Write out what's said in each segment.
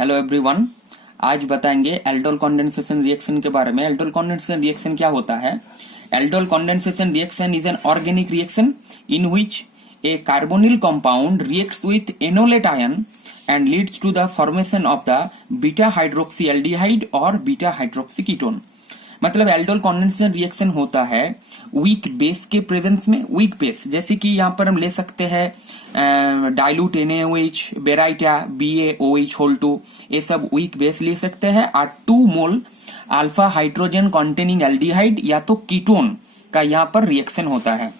Hello everyone. आज बताएंगे aldol condensation reaction के बारे में। एल्डोल कंडेंसेशन रिएक्शन क्या होता है? Aldol condensation reaction is an organic reaction in which A carbonyl compound reacts with enolate ion and leads to the formation of the beta hydroxyaldehyde और beta hydroxy ketone। मतलब aldol condensation reaction होता है weak base के presence में। Weak base जैसे कि यहाँ पर हम ले सकते हैं dilute NaOH, baryta BaOH whole 2, ये सब वीक बेस ले सकते हैं। और 2 मोल अल्फा हाइड्रोजन कंटेनिंग एल्डिहाइड या तो कीटोन का यहाँ पर रिएक्शन होता है।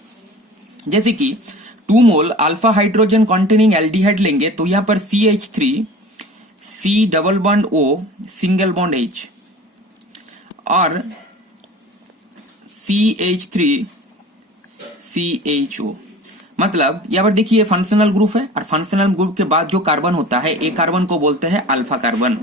जैसे कि 2 मोल अल्फा हाइड्रोजन कंटेनिंग एल्डिहाइड लेंगे तो यहाँ पर CH3 C double bond O single bond H और CH3 CHO। मतलब यहाँ पर देखिए फंक्शनल ग्रुप है और फंक्शनल ग्रुप के बाद जो कार्बन होता है ए कार्बन को बोलते हैं अल्फा कार्बन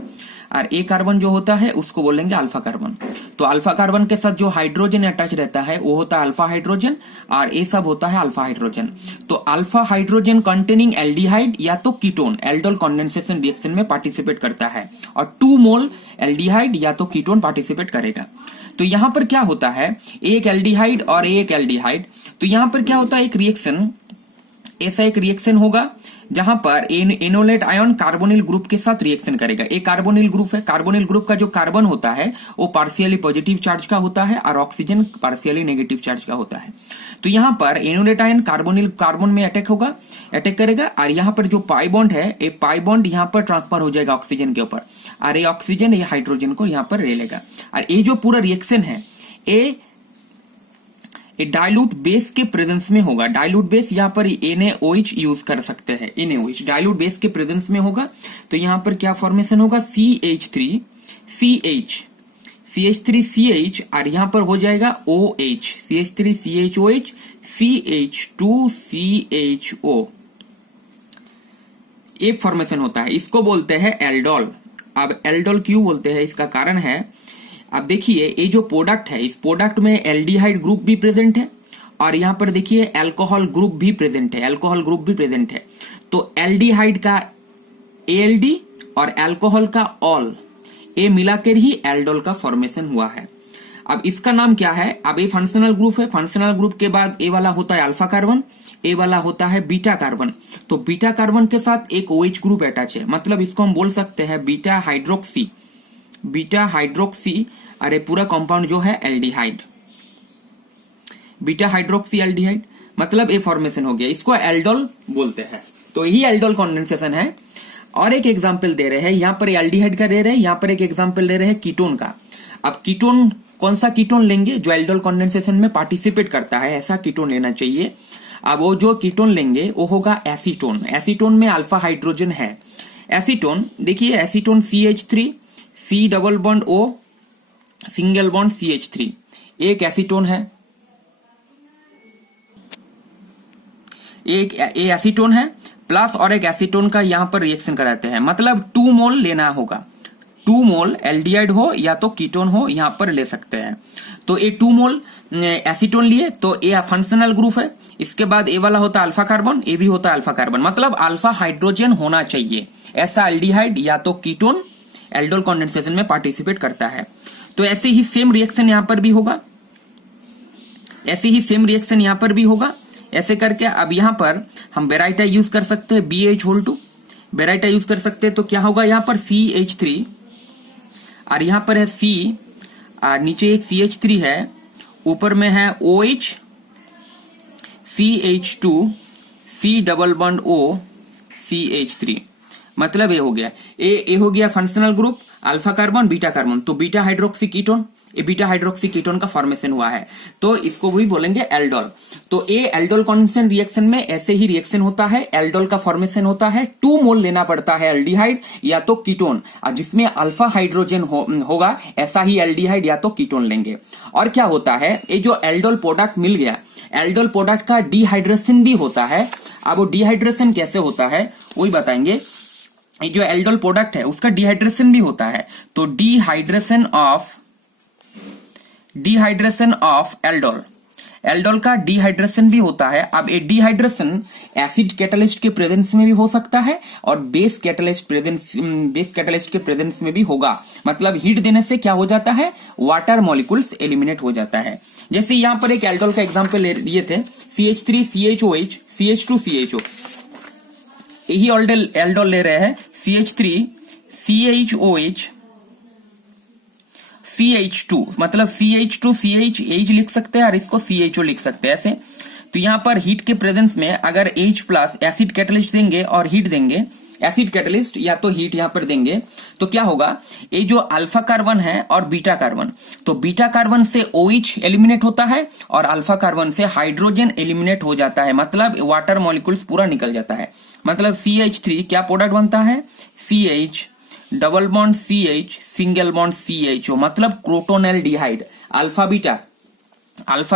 और ए कार्बन जो होता है उसको बोलेंगे अल्फा कार्बन। तो अल्फा कार्बन के साथ जो हाइड्रोजन अटैच रहता है वो होता है अल्फा हाइड्रोजन और ये सब होता है अल्फा हाइड्रोजन। तो अल्फा हाइड्रोजन कंटेनिंग एल्डिहाइड या तो कीटोन एल्डोल कंडेंसेशन रिएक्शन में पार्टिसिपेट करता है और 2 मोल एल्डिहाइड या तो कीटोन पार्टिसिपेट करेगा। तो यहां पर क्या होता है, एक एल्डिहाइड और एक एल्डिहाइड। तो यहां पर क्या होता है, एक रिएक्शन, ऐसा एक रिएक्शन होगा जहां पर एनोलेट आयन कार्बोनिल ग्रुप के साथ रिएक्शन करेगा। एक कार्बोनिल ग्रुप है, कार्बोनिल ग्रुप का जो कार्बन होता है वो पार्शियली पॉजिटिव चार्ज का होता है और ऑक्सीजन पार्शियली नेगेटिव चार्ज का होता है। तो यहां पर एनोलेट आयन कार्बन में अटैक करेगा और यहां पर जो पाई बॉन्ड है ये पाई बॉन्ड यहां पर ट्रांसफर हो जाएगा ऑक्सीजन के ऊपर और ये ऑक्सीजन ये हाइड्रोजन को यहां पर ले लेगा। और ये जो पूरा रिएक्शन है ये डाइल्यूट बेस के प्रेजेंस में होगा। डाइल्यूट बेस यहाँ पर NaOH यूज कर सकते हैं। NaOH डाइल्यूट बेस के प्रेजेंस में होगा। तो यहाँ पर क्या फॉर्मेशन होगा, CH3CH और यहाँ पर हो जाएगा OH, CH3CHOH CH2CHO। एक फॉर्मेशन होता है, इसको बोलते हैं एल्डोल। अब एल्डोल क्यों बोलते हैं, इसका कारण है, अब देखिए ये जो प्रोडक्ट है इस प्रोडक्ट में एल्डिहाइड ग्रुप भी प्रेजेंट है और यहां पर देखिए अल्कोहल ग्रुप भी प्रेजेंट है। तो एल्डिहाइड का ALD और अल्कोहल का ऑल ये मिलाकर ही एल्डोल का फॉर्मेशन हुआ है। अब इसका नाम क्या है, अब ये फंक्शनल ग्रुप है। फंक्शनल ग्रुप के बाद ए वाला होता है अल्फा कार्बन, ए वाला होता है बीटा कार्बन। तो बीटा कार्बन के साथ एक OH ग्रुप अटैच है, मतलब इसको हम बोल सकते हैं बीटा हाइड्रोक्सी अरे पूरा कंपाउंड जो है एल्डिहाइड, बीटा हाइड्रोक्सी एल्डिहाइड, मतलब ए फॉर्मेशन हो गया, इसको एल्डोल बोलते हैं। तो यही एल्डोल कंडेंसेशन है। और एक एग्जांपल दे रहे हैं, यहां पर एल्डिहाइड का दे रहे हैं, यहां पर एक एग्जांपल दे रहे हैं कीटोन का। अब कीटोन कौन सा कीटोन लेंगे, जो एल्डोल कंडेंसेशन में पार्टिसिपेट करता है ऐसा कीटोन लेना चाहिए। अब वो जो कीटोन लेंगे वो होगा एसीटोन। एसीटोन में अल्फा हाइड्रोजन है। एसीटोन देखिए, acetone CH3 C double bond O single bond CH3 एक एसीटोन है, एक एसीटोन है प्लस और एक एसीटोन का यहां पर रिएक्शन कराते हैं। मतलब 2 मोल लेना होगा, 2 मोल एल्डिहाइड हो या तो कीटोन हो यहां पर ले सकते हैं। तो ये 2 मोल एसीटोन लिए तो ये फंक्शनल ग्रुप है। इसके बाद ए वाला होता है अल्फा कार्बन, ए भी होता है अल्फा कार्बन, मतलब अल्फा हाइड्रोजन होना चाहिए। ऐसा एल्डिहाइड या तो कीटोन एल्डोल कंडेंसेशन में पार्टिसिपेट करता है। तो ऐसे ही सेम रिएक्शन यहां पर भी होगा, ऐसे करके अब यहां पर हम बेराइटा यूज कर सकते हैं, BH होल 2 बेराइटा यूज कर सकते हैं। तो क्या होगा, यहां पर CH3 और यहां पर है C और नीचे एक CH3 है, ऊपर में है OH CH2 C double bond O CH3। मतलब ये हो गया, ये हो गया functional group alpha carbon beta carbon. तो बीटा हाइड्रोक्सी कीटोन, ये बीटा हाइड्रोक्सी कीटोन का फॉर्मेशन हुआ है, तो इसको भी बोलेंगे एल्डोल। तो ये एल्डोल कंडेंसेशन रिएक्शन में ऐसे ही रिएक्शन होता है, एल्डोल का फॉर्मेशन होता है। 2 मोल लेना पड़ता है एल्डिहाइड या तो कीटोन, और जिसमें अल्फा हाइड्रोजन होगा ऐसा ही एल्डिहाइड या तो कीटोन लेंगे। और क्या होता है, ये जो एल्डोल प्रोडक्ट मिल गया, एल्डोल प्रोडक्ट का डिहाइड्रेशन भी होता है। अब वो डिहाइड्रेशन कैसे होता है वही बताएंगे। ये जो एल्डोल प्रोडक्ट है उसका डिहाइड्रेशन भी होता है। तो डिहाइड्रेशन ऑफ एल्डोल एल्डोल का डिहाइड्रेशन भी होता है। अब ये डिहाइड्रेशन एसिड कैटलिस्ट के प्रेजेंस में भी हो सकता है और बेस कैटलिस्ट के प्रेजेंस में भी होगा। मतलब हीट देने से क्या हो जाता है, वाटर मॉलिक्यूल्स एलिमिनेट हो जाता है। जैसे यहां पर एक एल्डोल का एग्जांपल लिए थे, CH3CHOH CH2CHO, यही एल्डोल ले रहे हैं, CH3CHOH CH2, मतलब CH2CH लिख सकते हैं और इसको CHO लिख सकते हैं ऐसे। तो यहां पर हीट के प्रेजेंस में अगर H+ एसिड कैटलिस्ट देंगे और हीट देंगे, एसिड कैटलिस्ट या तो हीट यहां पर देंगे, तो क्या होगा, ये जो अल्फा कार्बन है और बीटा कार्बन, तो बीटा कार्बन से OH एलिमिनेट होता है और अल्फा कार्बन से हाइड्रोजन एलिमिनेट हो जाता है, मतलब वाटर मॉलिक्यूल्स पूरा निकल जाता है। मतलब CH3 क्या प्रोडक्ट बनता है, CH double bond CH single bond CHO, मतलब क्रोटोनेल्डिहाइड। अल्फा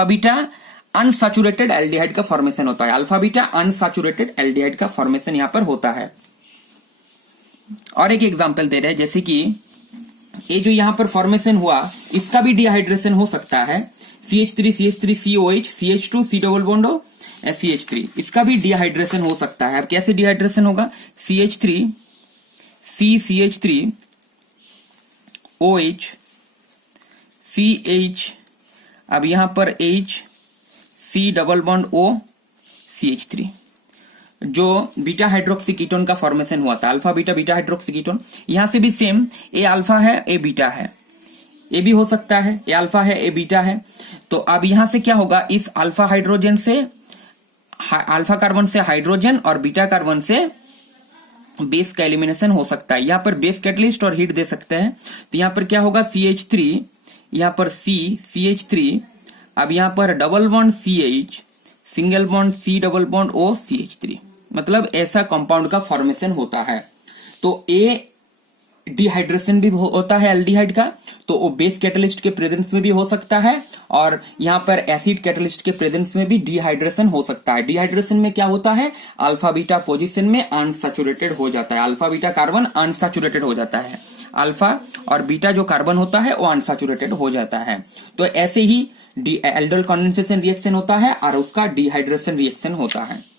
बीटा अनसैचुरेटेड एल्डिहाइड का फॉर्मेशन होता है, अल्फा बीटा अनसैचुरेटेड एल्डिहाइड का फॉर्मेशन यहां पर होता है। और एक एग्जांपल दे रहे हैं, जैसे कि ये जो यहां पर फॉर्मेशन हुआ इसका भी डिहाइड्रेशन हो सकता है, CH3 COH CH2 C double bond CH3, इसका भी डिहाइड्रेशन हो सकता है। अब कैसे डिहाइड्रेशन होगा, CH3 OH CH, अब यहां पर H C double bond O CH3, जो बीटा हाइड्रोक्सी कीटोन का फॉर्मेशन हुआ था, अल्फा बीटा हाइड्रोक्सी कीटोन। यहां से भी सेम, ए अल्फा है ए बीटा है, ए भी हो सकता है, ए अल्फा है ए बीटा है। तो अब यहां से क्या होगा, इस अल्फा हाइड्रोजन से, अल्फा कार्बन से हाइड्रोजन और बीटा कार्बन से बेस का एलिमिनेशन हो सकता है। यहां पर बेस कैटलिस्ट और हीट दे सकते हैं। तो यहां पर क्या होगा, CH3, यहां पर CH3, अब यहां पर double bond CH single bond C double bond O CH3, मतलब ऐसा कंपाउंड का फॉर्मेशन होता है। तो ए डिहाइड्रेशन भी होता है एल्डिहाइड का, तो वो बेस कैटलिस्ट के प्रेजेंस में भी हो सकता है और यहाँ पर एसिड कैटलिस्ट के प्रेजेंस में भी डिहाइड्रेशन हो सकता है। डिहाइड्रेशन में क्या होता है, अल्फा बीटा पोजीशन में अनसैचुरेटेड हो जाता है, अल्फा बीटा कार्बन अनसैचुरेटेड हो जाता है, अल्फा और बीटा जो कार्बन होता है वो अनसैचुरेटेड हो जाता है। तो ऐसे ही एल्डोल कंडेंसेशन रिएक्शन होता है और उसका डिहाइड्रेशन रिएक्शन होता है।